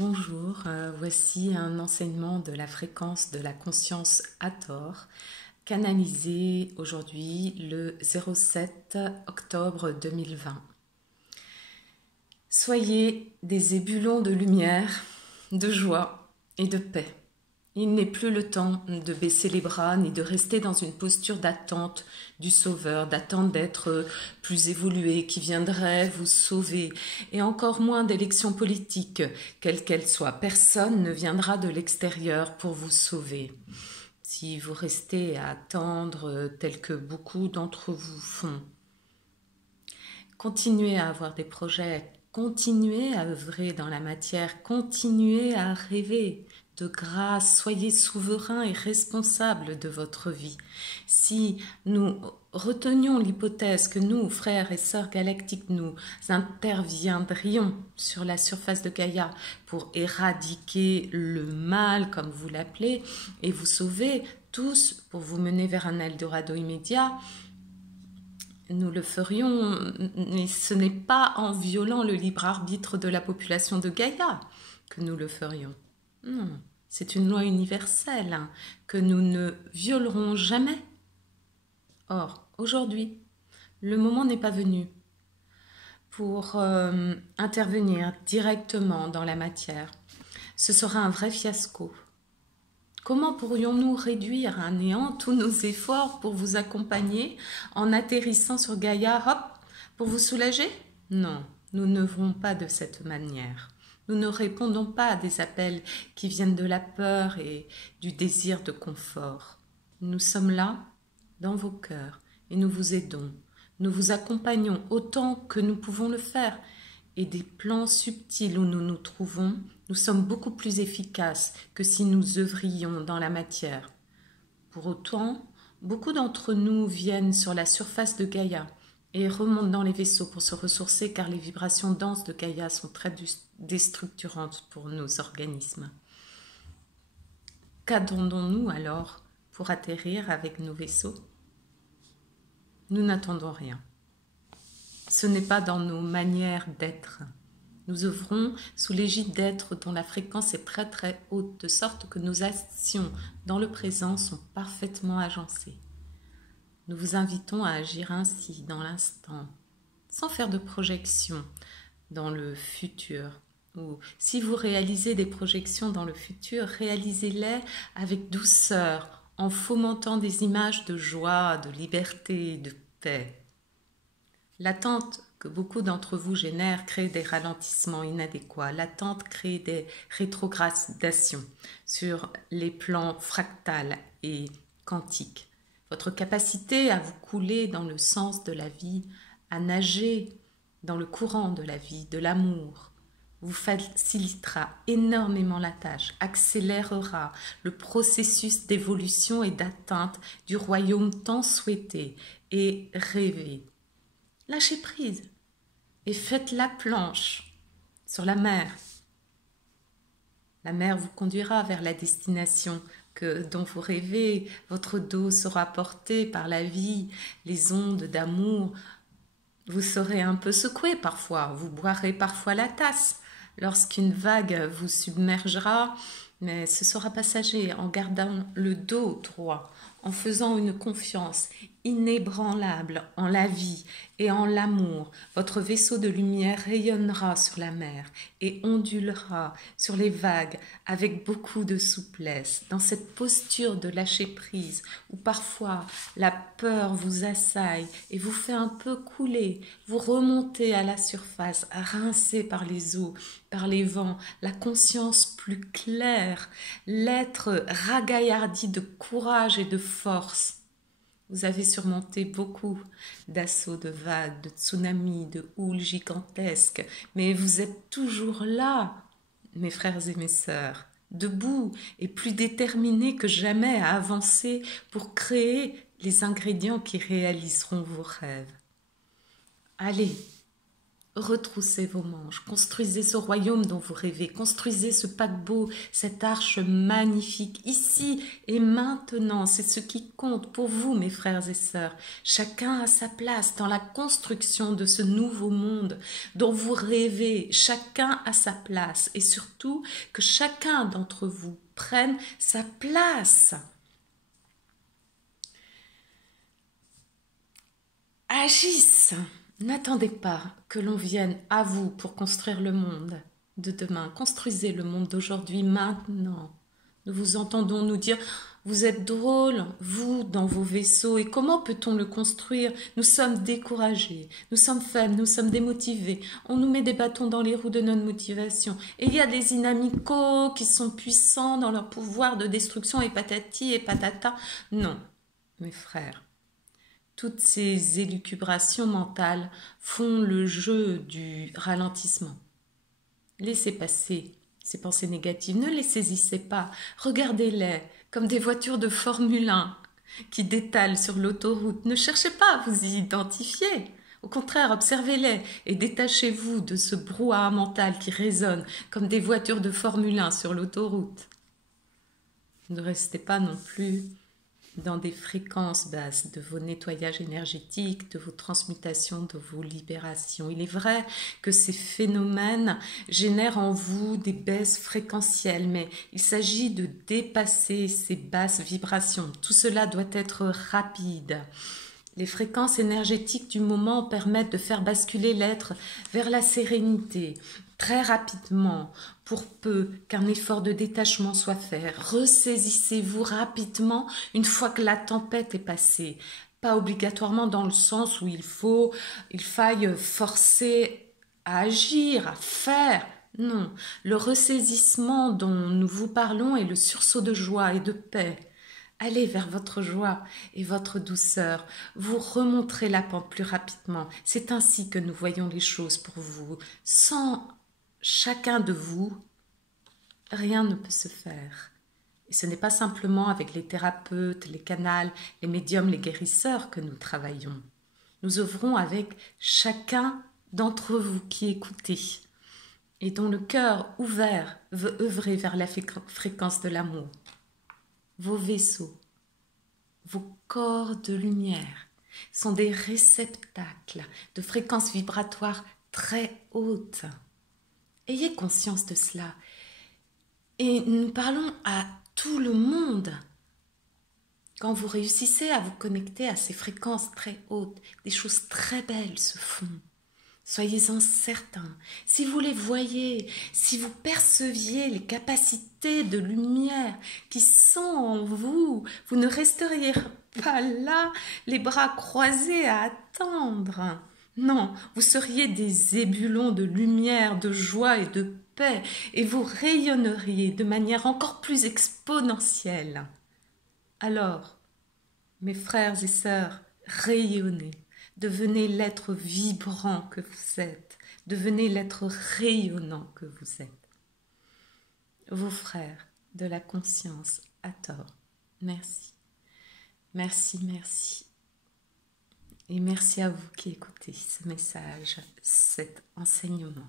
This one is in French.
Bonjour, voici un enseignement de la fréquence de la conscience Hathor, canalisé aujourd'hui le 07 octobre 2020. Soyez des ébulons de lumière, de joie et de paix. Il n'est plus le temps de baisser les bras ni de rester dans une posture d'attente du Sauveur, d'attente d'être plus évolué, qui viendrait vous sauver, et encore moins d'élections politiques, quelles qu'elles soient. Personne ne viendra de l'extérieur pour vous sauver. Si vous restez à attendre tel que beaucoup d'entre vous font, continuez à avoir des projets, continuez à œuvrer dans la matière, continuez à rêver. De grâce, soyez souverain et responsable de votre vie. Si nous retenions l'hypothèse que nous, frères et sœurs galactiques, nous interviendrions sur la surface de Gaïa pour éradiquer le mal, comme vous l'appelez, et vous sauver tous pour vous mener vers un Eldorado immédiat, nous le ferions, mais ce n'est pas en violant le libre arbitre de la population de Gaïa que nous le ferions. Non. C'est une loi universelle que nous ne violerons jamais. Or, aujourd'hui, le moment n'est pas venu pour intervenir directement dans la matière. Ce sera un vrai fiasco. Comment pourrions-nous réduire à néant tous nos efforts pour vous accompagner en atterrissant sur Gaïa, hop, pour vous soulager? Non, nous ne n'œuvrons pas de cette manière. Nous ne répondons pas à des appels qui viennent de la peur et du désir de confort. Nous sommes là, dans vos cœurs, et nous vous aidons. Nous vous accompagnons autant que nous pouvons le faire. Et des plans subtils où nous nous trouvons, nous sommes beaucoup plus efficaces que si nous œuvrions dans la matière. Pour autant, beaucoup d'entre nous viennent sur la surface de Gaïa et remontent dans les vaisseaux pour se ressourcer car les vibrations denses de Gaïa sont très déstructurantes pour nos organismes. Qu'attendons-nous alors pour atterrir avec nos vaisseaux? Nous n'attendons rien. Ce n'est pas dans nos manières d'être. Nous œuvrons sous l'égide d'êtres dont la fréquence est très très haute, de sorte que nos actions dans le présent sont parfaitement agencées. Nous vous invitons à agir ainsi dans l'instant, sans faire de projection dans le futur. Ou si vous réalisez des projections dans le futur, réalisez-les avec douceur, en fomentant des images de joie, de liberté, de paix. L'attente que beaucoup d'entre vous génèrent crée des ralentissements inadéquats. L'attente crée des rétrogradations sur les plans fractales et quantiques. Votre capacité à vous couler dans le sens de la vie, à nager dans le courant de la vie, de l'amour, vous facilitera énormément la tâche, accélérera le processus d'évolution et d'atteinte du royaume tant souhaité et rêvé. Lâchez prise et faites la planche sur la mer. La mer vous conduira vers la destination dont vous rêvez. Votre dos sera porté par la vie, les ondes d'amour. Vous serez un peu secoué parfois, vous boirez parfois la tasse lorsqu'une vague vous submergera, mais ce sera passager en gardant le dos droit, en faisant une confiance inébranlable en la vie et en l'amour. Votre vaisseau de lumière rayonnera sur la mer et ondulera sur les vagues avec beaucoup de souplesse, dans cette posture de lâcher prise où parfois la peur vous assaille et vous fait un peu couler. Vous remontez à la surface, rincé par les eaux, par les vents, la conscience plus claire, l'être ragaillardi de courage et de force. Vous avez surmonté beaucoup d'assauts de vagues, de tsunamis, de houles gigantesques, mais vous êtes toujours là, mes frères et mes sœurs, debout et plus déterminés que jamais à avancer pour créer les ingrédients qui réaliseront vos rêves. Allez, Retroussez vos manches, construisez ce royaume dont vous rêvez, construisez ce paquebot, cette arche magnifique, ici et maintenant. C'est ce qui compte pour vous, mes frères et sœurs. Chacun a sa place dans la construction de ce nouveau monde dont vous rêvez. Chacun a sa place et surtout que chacun d'entre vous prenne sa place. Agissent. N'attendez pas que l'on vienne à vous pour construire le monde de demain. Construisez le monde d'aujourd'hui, maintenant. Nous vous entendons nous dire, vous êtes drôle, vous, dans vos vaisseaux, et comment peut-on le construire? Nous sommes découragés, nous sommes faibles, nous sommes démotivés, on nous met des bâtons dans les roues de notre motivation. Et il y a des inamicaux qui sont puissants dans leur pouvoir de destruction et patati et patata. Non, mes frères. Toutes ces élucubrations mentales font le jeu du ralentissement. Laissez passer ces pensées négatives, ne les saisissez pas. Regardez-les comme des voitures de Formule 1 qui détalent sur l'autoroute. Ne cherchez pas à vous y identifier. Au contraire, observez-les et détachez-vous de ce brouhaha mental qui résonne comme des voitures de Formule 1 sur l'autoroute. Ne restez pas non plus dans des fréquences basses de vos nettoyages énergétiques, de vos transmutations, de vos libérations. Il est vrai que ces phénomènes génèrent en vous des baisses fréquentielles, mais il s'agit de dépasser ces basses vibrations. Tout cela doit être rapide. Les fréquences énergétiques du moment permettent de faire basculer l'être vers la sérénité très rapidement, pour peu qu'un effort de détachement soit fait. Ressaisissez-vous rapidement une fois que la tempête est passée. Pas obligatoirement dans le sens où il faille forcer à agir, à faire. Non, le ressaisissement dont nous vous parlons est le sursaut de joie et de paix. Allez vers votre joie et votre douceur. Vous remonterez la pente plus rapidement. C'est ainsi que nous voyons les choses pour vous. Sans chacun de vous, rien ne peut se faire. Et ce n'est pas simplement avec les thérapeutes, les canals, les médiums, les guérisseurs que nous travaillons. Nous œuvrons avec chacun d'entre vous qui écoutez et dont le cœur ouvert veut œuvrer vers la fréquence de l'amour. Vos vaisseaux, vos corps de lumière sont des réceptacles de fréquences vibratoires très hautes. Ayez conscience de cela. Et nous parlons à tout le monde. Quand vous réussissez à vous connecter à ces fréquences très hautes, des choses très belles se font. Soyez-en certains. Si vous les voyez, si vous perceviez les capacités de lumière qui sont en vous, vous ne resteriez pas là, les bras croisés à attendre. Non, vous seriez des ébulons de lumière, de joie et de paix, et vous rayonneriez de manière encore plus exponentielle. Alors, mes frères et sœurs, rayonnez. Devenez l'être vibrant que vous êtes. Devenez l'être rayonnant que vous êtes. Vos frères de la conscience à tort. Merci. Merci, merci. Et merci à vous qui écoutez ce message, cet enseignement.